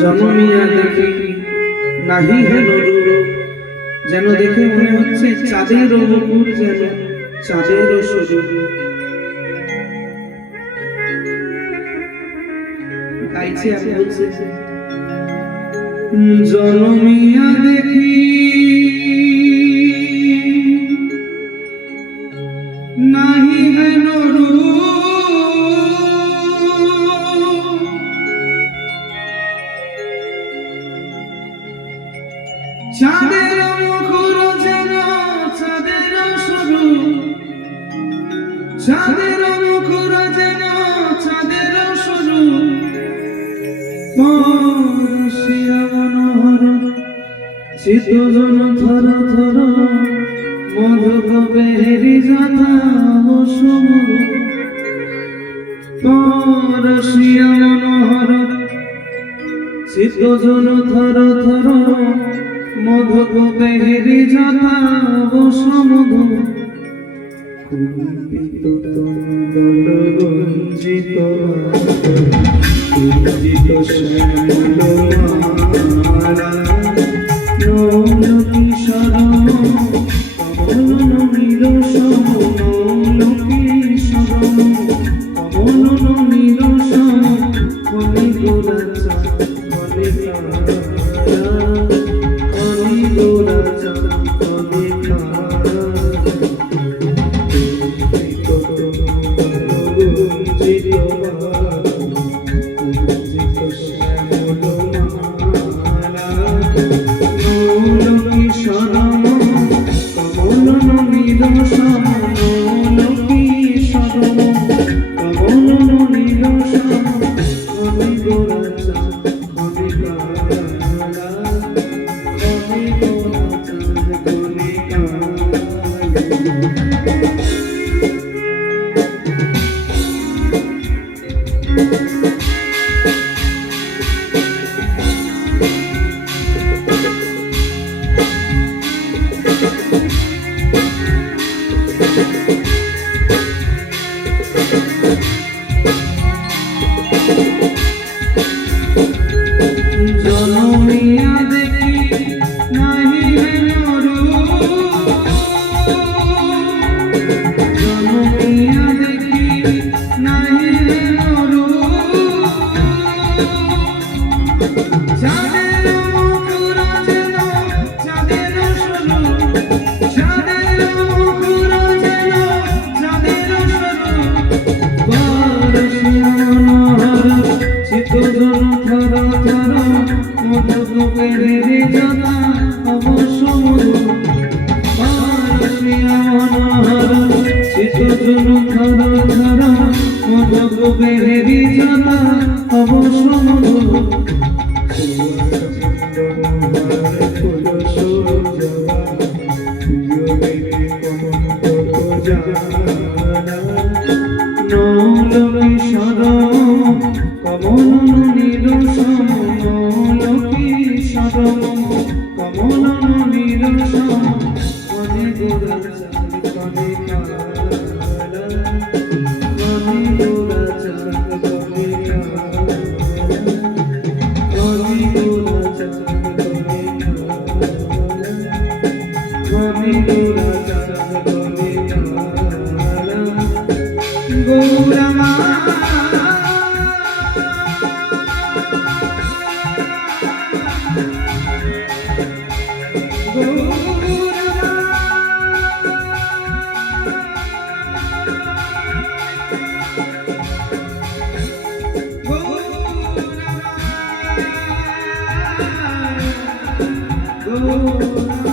জনমিয়া দেখি নাহি হেন রূপ, যেন দেখে মনে হচ্ছে চাঁদের মুকুর, যেন চাঁদের স্বরূপ। গাইছে আর বলছে জনমিয়া দেখি নাহি হেন রূপ, চাঁদের মুখর যেন চাঁদের স্বরূপ, চাঁদের মুখর যেন চাঁদের স্বরূপ। পরশিয়া মনোহর চিত্তজন থর থর, মধুক বেহেরি যাতা সমর। পরশিয়া মনোহর চিত্তজন থর থর, মধুক বেহেরি যাতা সমধু। কুঞ্চিত দল গঞ্জিত কুঞ্চিত শ্যামলমালা, নৌল কিশোর কমল নীল সম, নৌল কিশোর কমল নীল সম। কলি গোলাচা কলি কারা, কলি গোলাচা কলি কারা। জনমিয়া দেখি নাহি হেন রূপ, জনমিয়া দেখি নাহি হেন রূপ। চাঁদের মুখর যেন চাঁদের স্বরূপ, চাঁদের মুখর যেন চাঁদের স্বরূপ। পরশিয়া মনোহর চিত্তজন থর থর, মধুক বেহেরি যাতা সমধু। পরশিয়া মনোহর চিত্তজন থর থর, মধুক বেহেরি যাতা সমধু। নৌল কিশোর কমল নীল সম, নৌল কিশোর কমল নীল সম। কলি গোলাচা কলি কারা, কলি গোলাচা কলি কারা, কলি গোলাচা কলি কারা, কলি গোলাচা কলি কারা। গৌরমা Oh